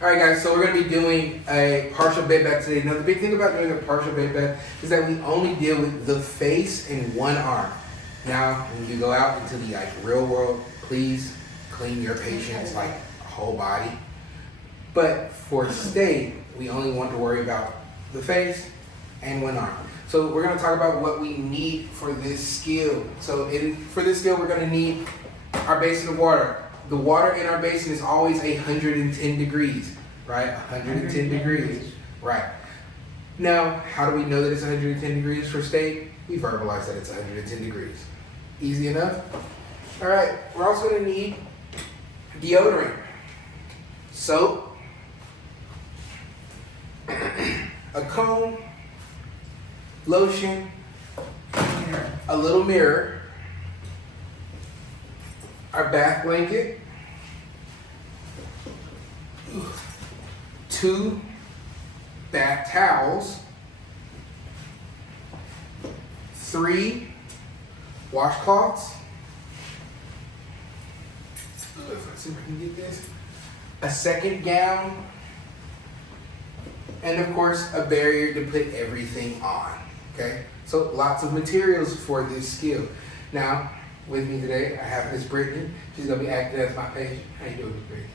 All right, guys, so we're going to be doing a partial bed bath today. Now, the big thing about doing a partial bed bath is that we only deal with the face and one arm. Now, when you go out into the real world, please clean your patient's whole body. But for state, we only want to worry about the face and one arm. So we're going to talk about what we need for this skill. So for this skill, we're going to need our basin of water. The water in our basin is always 110 degrees, right? 110 degrees, right. Now, how do we know that it's 110 degrees for state? We verbalize that it's 110 degrees. Easy enough? All right, we're also going to need deodorant, soap, a comb, lotion, a little mirror, our bath blanket, 2 bath towels, 3 washcloths. Let's see if I can get this. A second gown, and of course a barrier to put everything on. Okay, so lots of materials for this skill. Now, with me today, I have Miss Brittany. She's gonna be acting as my patient. How you doing, Miss Brittany?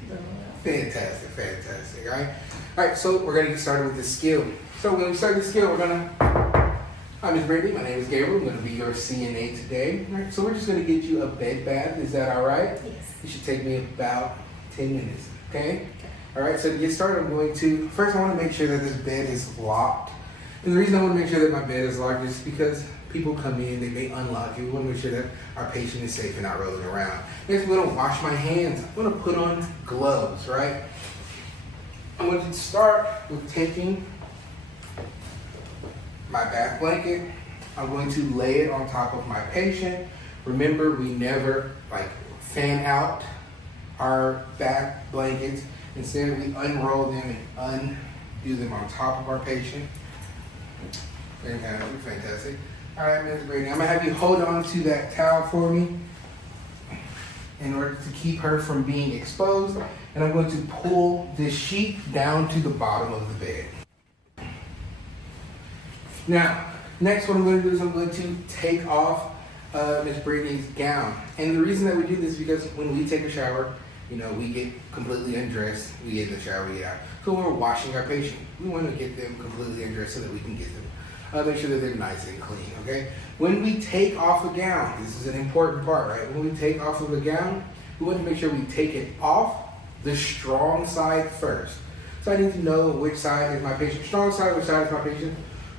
Fantastic, fantastic. All right. So we're gonna get started with this skill. So when we start this skill, Hi, Miss Brittany. My name is Gabriel. I'm gonna be your CNA today. All right. So we're just gonna get you a bed bath. Is that all right? Yes. It should take me about 10 minutes. Okay. All right. So to get started, I want to make sure that this bed is locked. And the reason I want to make sure that my bed is locked is because people come in, they may unlock it. We want to make sure that our patient is safe and not rolling around. Next, I'm going to wash my hands. I'm going to put on gloves, right? I'm going to start with taking my bath blanket. I'm going to lay it on top of my patient. Remember, we never fan out our bath blankets. Instead, we unroll them and undo them on top of our patient. Fantastic. All right, Ms. Brady, I'm gonna have you hold on to that towel for me in order to keep her from being exposed. And I'm going to pull this sheet down to the bottom of the bed. Now, next what I'm going to do is I'm going to take off Ms. Brittany's gown. And the reason that we do this is because when we take a shower, we get completely undressed, we get in the shower, we get out. So when we're washing our patient, we want to get them completely undressed so that we can get them. Make sure that they're nice and clean, okay? When we take off a gown, this is an important part, right? When we take off of a gown, we want to make sure we take it off the strong side first. So I need to know which side is my patient strong side, which side is my patient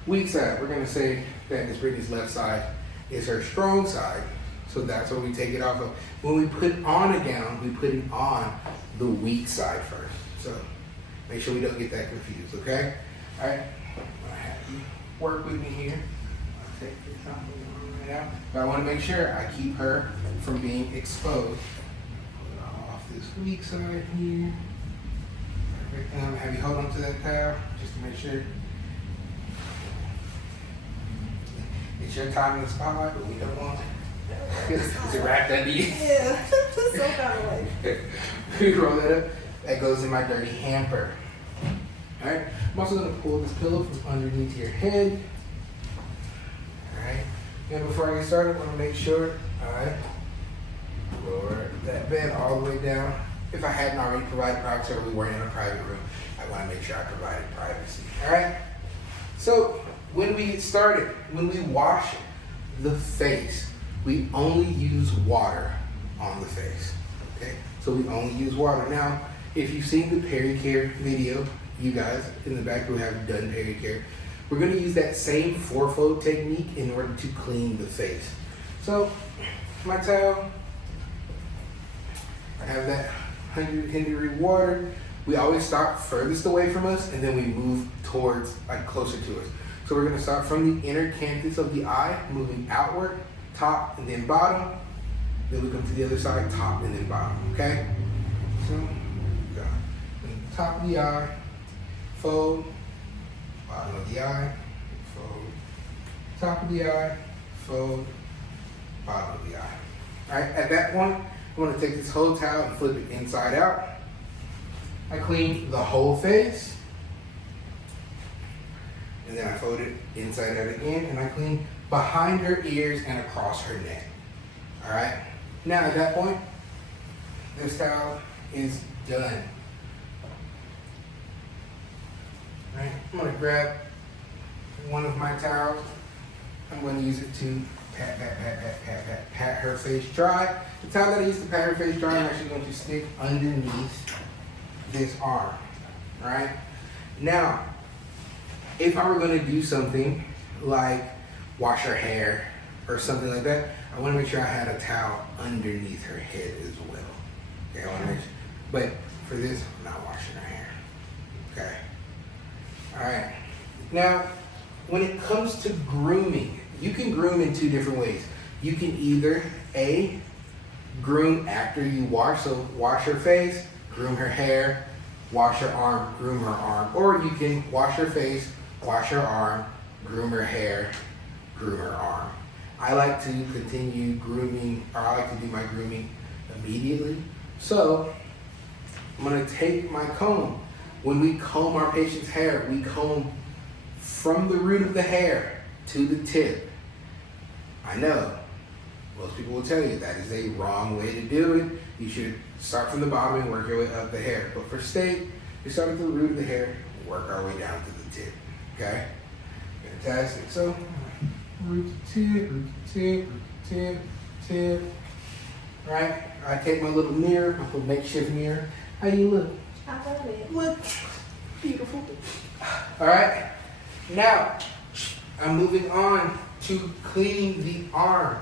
weak side. We're going to say that Ms. Brittany's left side is her strong side. So that's what we take it off of. When we put on a gown, we put it on the weak side first. So make sure we don't get that confused, okay? All right, I'm gonna have you work with me here. I'll take this off right out. But I want to make sure I keep her from being exposed. Pull it off this weak side here. Perfect. And I'm gonna have you hold on to that towel just to make sure. It's your time in the spotlight, but we don't want it. Is it wrapped under you? Yeah, so kind of like. We roll that up. That goes in my dirty hamper. All right. I'm also going to pull this pillow from underneath your head. All right. And before I get started, I want to make sure I lower that bed all the way down. If I hadn't already provided privacy or we weren't in a private room, I want to make sure I provided privacy. All right. So when we get started, when we wash the face, we only use water on the face, okay? So we only use water. Now, if you've seen the pericare video, you guys in the back who have done pericare, we're gonna use that same 4-fold technique in order to clean the face. So, my towel, I have that 110 degree water. We always start furthest away from us and then we move towards, closer to us. So we're gonna start from the inner canthus of the eye, moving outward, top and then bottom. Then we come to the other side, top and then bottom, okay? So, top of the eye, fold, bottom of the eye, fold, top of the eye, fold, bottom of the eye. All right, at that point, I'm gonna take this whole towel and flip it inside out. I clean the whole face. And then I fold it inside out again, and I clean behind her ears and across her neck. All right? Now at that point, this towel is done. All right? I'm gonna grab one of my towels. I'm gonna use it to pat her face dry. The towel that I use to pat her face dry, I'm actually going to stick underneath this arm. All right? Now, if I were going to do something like wash her hair or something like that, I want to make sure I had a towel underneath her head as well. Okay, I want to make sure. But for this, I'm not washing her hair. Okay. All right. Now, when it comes to grooming, you can groom in two different ways. You can either A, groom after you wash, so wash her face, groom her hair, wash her arm, groom her arm, or you can wash her face, wash her arm, groom her hair, groom her arm. I like to continue grooming, or I like to do my grooming immediately. So I'm gonna take my comb. When we comb our patient's hair, we comb from the root of the hair to the tip. I know, most people will tell you that is a wrong way to do it. You should start from the bottom and work your way up the hair. But for steak, you start at the root of the hair, work our way down to the tip. Okay? Fantastic. So, root to tip, root to tip, root to tip, tip. Right? I take my little mirror, my little makeshift mirror. How do you look? I love it. Look beautiful. All right? Now, I'm moving on to cleaning the arm.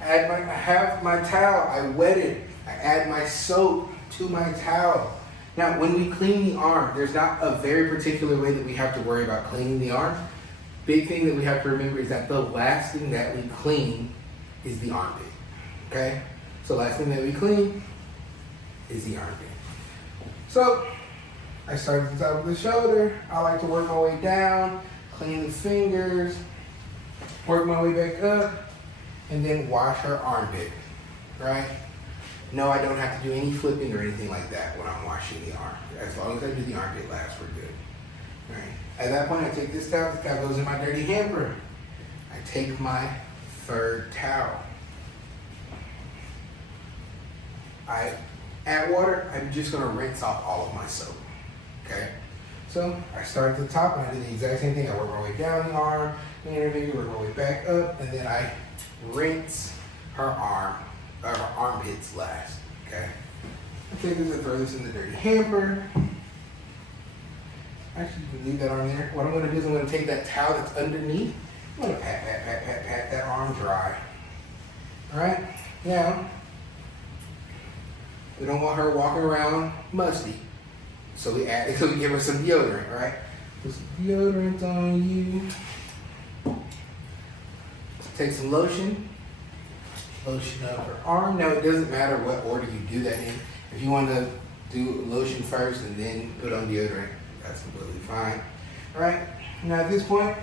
I have my towel, I wet it. I add my soap to my towel. Now, when we clean the arm, there's not a very particular way that we have to worry about cleaning the arm. Big thing that we have to remember is that the last thing that we clean is the armpit. Okay? So last thing that we clean is the armpit. So, I start at the top of the shoulder. I like to work my way down, clean the fingers, work my way back up, and then wash her armpit, right? No, I don't have to do any flipping or anything like that when I'm washing the arm. As long as I do the armpit last, we're good. All right. At that point, I take this towel goes in my dirty hamper. I take my third towel. I add water, I'm just gonna rinse off all of my soap, okay? So I start at the top and I do the exact same thing. I work my way down the arm, and everything, work my way back up, and then I rinse her armpits last, okay? I take this and throw this in the dirty hamper. Actually, you can leave that arm there. What I'm gonna do is I'm gonna take that towel that's underneath, I'm gonna pat that arm dry. All right, now, we don't want her walking around musty. So we give her some deodorant, right? Put some deodorant on you. Take some lotion. Lotion up her arm. Now it doesn't matter what order you do that in. If you want to do lotion first and then put on deodorant, that's completely fine. All right. Now at this point,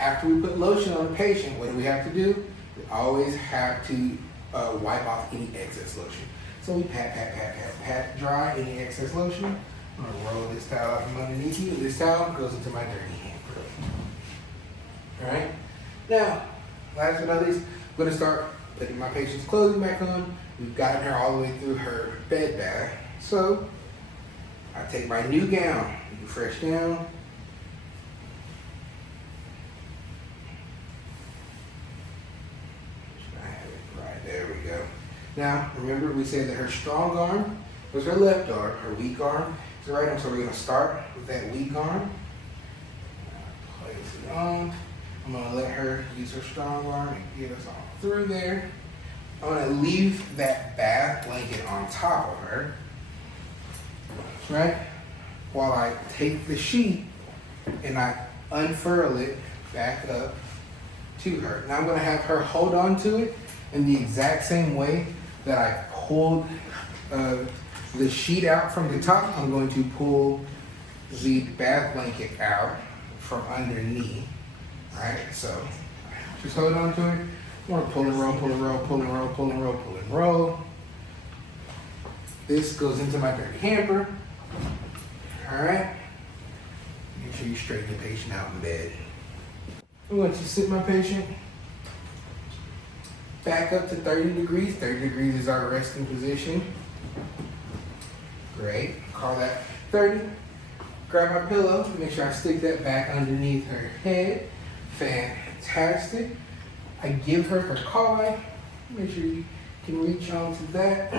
after we put lotion on the patient, what do we have to do? We always have to wipe off any excess lotion. So we pat dry any excess lotion. I'm gonna roll this towel out from underneath you. This towel goes into my dirty hamper. All right. Now, last but not least, I'm gonna start putting my patient's clothing back on. We've gotten her all the way through her bed bath. So I take my new gown, fresh gown. I have it right there. We go. Now, remember we said that her strong arm was her left arm, her weak arm is the right arm. So we're gonna start with that weak arm. Place it on. I'm gonna let her use her strong arm and get us all through there. I'm gonna leave that bath blanket on top of her, right? While I take the sheet and I unfurl it back up to her. Now I'm gonna have her hold on to it in the exact same way that I pulled the sheet out from the top. I'm going to pull the bath blanket out from underneath. All right, so just hold on to it. I'm gonna pull and roll, pull and roll, pull and roll, pull and roll, pull and roll. This goes into my dirty hamper. All right. Make sure you straighten your patient out in bed. I'm going to sit my patient back up to 30 degrees. 30 degrees is our resting position. Great. Call that 30. Grab my pillow. Make sure I stick that back underneath her head. Fantastic. I give her her collar. Make sure you can reach onto that.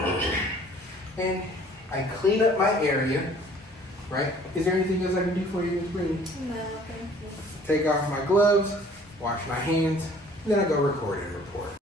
And I clean up my area. Right? Is there anything else I can do for you, Ms. Brittany? No, thank you. Take off my gloves, wash my hands, and then I go record and report.